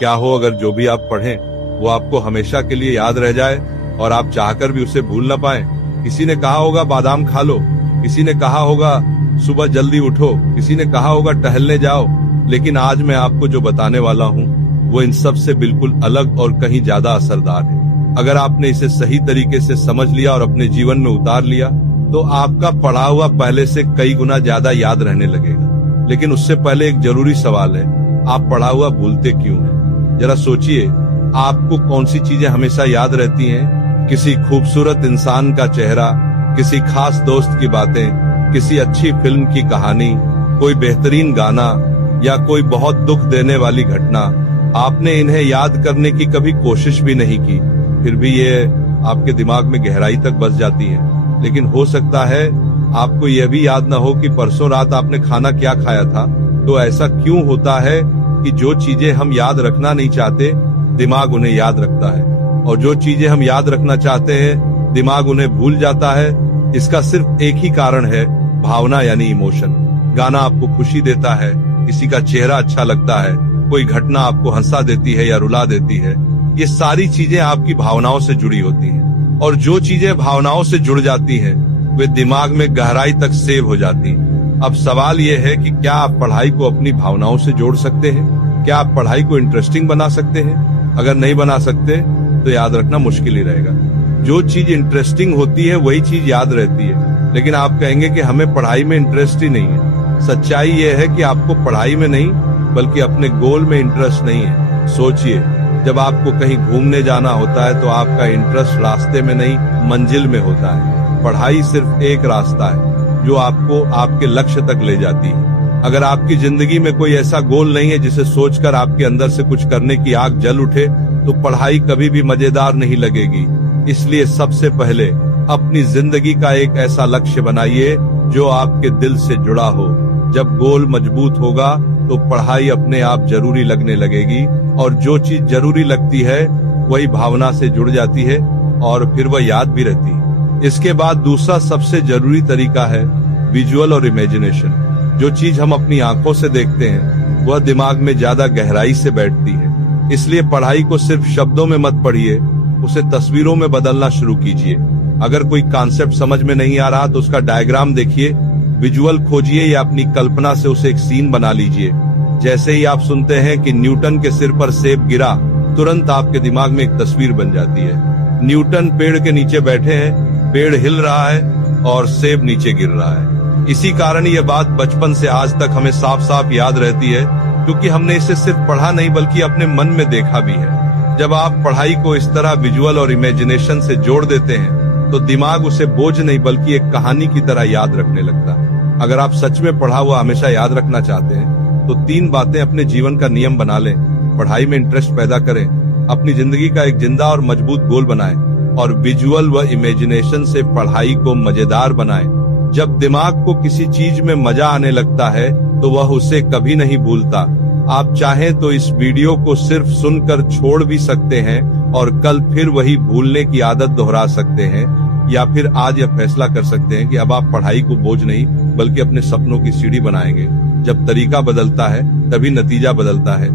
क्या हो अगर जो भी आप पढ़ें वो आपको हमेशा के लिए याद रह जाए और आप चाहकर भी उसे भूल ना पाएं। किसी ने कहा होगा बादाम खा लो, किसी ने कहा होगा सुबह जल्दी उठो, किसी ने कहा होगा टहलने जाओ, लेकिन आज मैं आपको जो बताने वाला हूँ वो इन सब से बिल्कुल अलग और कहीं ज्यादा असरदार है। अगर आपने इसे सही तरीके से समझ लिया और अपने जीवन में उतार लिया तो आपका पढ़ा हुआ पहले से कई गुना ज्यादा याद रहने लगेगा। लेकिन उससे पहले एक जरूरी सवाल है, आप पढ़ा हुआ भूलते क्यों हैं? जरा सोचिए, आपको कौन सी चीजें हमेशा याद रहती हैं? किसी खूबसूरत इंसान का चेहरा, किसी खास दोस्त की बातें, किसी अच्छी फिल्म की कहानी, कोई बेहतरीन गाना या कोई बहुत दुख देने वाली घटना। आपने इन्हें याद करने की कभी कोशिश भी नहीं की, फिर भी ये आपके दिमाग में गहराई तक बस जाती है। लेकिन हो सकता है आपको यह भी याद न हो कि परसों रात आपने खाना क्या खाया था। तो ऐसा क्यों होता है कि जो चीजें हम याद रखना नहीं चाहते दिमाग उन्हें याद रखता है, और जो चीजें हम याद रखना चाहते हैं दिमाग उन्हें भूल जाता है? इसका सिर्फ एक ही कारण है, भावना यानी इमोशन। गाना आपको खुशी देता है, किसी का चेहरा अच्छा लगता है, कोई घटना आपको हंसा देती है या रुला देती है। ये सारी चीजें आपकी भावनाओं से जुड़ी होती हैं, और जो चीजें भावनाओं से जुड़ जाती हैं वे दिमाग में गहराई तक सेव हो जाती हैं। अब सवाल ये है कि क्या आप पढ़ाई को अपनी भावनाओं से जोड़ सकते हैं? क्या आप पढ़ाई को इंटरेस्टिंग बना सकते हैं? अगर नहीं बना सकते तो याद रखना मुश्किल ही रहेगा। जो चीज इंटरेस्टिंग होती है वही चीज याद रहती है। लेकिन आप कहेंगे कि हमें पढ़ाई में इंटरेस्ट ही नहीं है। सच्चाई ये है कि आपको पढ़ाई में नहीं बल्कि अपने गोल में इंटरेस्ट नहीं है। सोचिए, जब आपको कहीं घूमने जाना होता है तो आपका इंटरेस्ट रास्ते में नहीं मंजिल में होता है। पढ़ाई सिर्फ एक रास्ता है जो आपको आपके लक्ष्य तक ले जाती है। अगर आपकी जिंदगी में कोई ऐसा गोल नहीं है जिसे सोचकर आपके अंदर से कुछ करने की आग जल उठे तो पढ़ाई कभी भी मजेदार नहीं लगेगी। इसलिए सबसे पहले अपनी जिंदगी का एक ऐसा लक्ष्य बनाइए जो आपके दिल से जुड़ा हो। जब गोल मजबूत होगा तो पढ़ाई अपने आप जरूरी लगने लगेगी, और जो चीज जरूरी लगती है वही भावना से जुड़ जाती है और फिर वह याद भी रहती है। इसके बाद दूसरा सबसे जरूरी तरीका है विजुअल और इमेजिनेशन। जो चीज हम अपनी आंखों से देखते हैं वह दिमाग में ज्यादा गहराई से बैठती है। इसलिए पढ़ाई को सिर्फ शब्दों में मत पढ़िए, उसे तस्वीरों में बदलना शुरू कीजिए। अगर कोई कॉन्सेप्ट समझ में नहीं आ रहा तो उसका डायग्राम देखिए, विजुअल खोजिए या अपनी कल्पना से उसे एक सीन बना लीजिए। जैसे ही आप सुनते हैं कि न्यूटन के सिर पर सेब गिरा, तुरंत आपके दिमाग में एक तस्वीर बन जाती है। न्यूटन पेड़ के नीचे बैठे हैं, पेड़ हिल रहा है और सेब नीचे गिर रहा है। इसी कारण ये बात बचपन से आज तक हमें साफ साफ याद रहती है, क्योंकि हमने इसे सिर्फ पढ़ा नहीं बल्कि अपने मन में देखा भी है। जब आप पढ़ाई को इस तरह विजुअल और इमेजिनेशन से जोड़ देते हैं तो दिमाग उसे बोझ नहीं बल्कि एक कहानी की तरह याद रखने लगता है। अगर आप सच में पढ़ा हुआ हमेशा याद रखना चाहते हैं तो 3 बातें अपने जीवन का नियम बना लें। पढ़ाई में इंटरेस्ट पैदा करें, अपनी जिंदगी का एक जिंदा और मजबूत गोल बनाएं, और विजुअल व इमेजिनेशन से पढ़ाई को मजेदार बनाएं। जब दिमाग को किसी चीज में मजा आने लगता है तो वह उसे कभी नहीं भूलता। आप चाहें तो इस वीडियो को सिर्फ सुनकर छोड़ भी सकते हैं और कल फिर वही भूलने की आदत दोहरा सकते हैं, या फिर आज यह फैसला कर सकते हैं कि अब आप पढ़ाई को बोझ नहीं बल्कि अपने सपनों की सीढ़ी बनाएंगे। जब तरीका बदलता है तभी नतीजा बदलता है।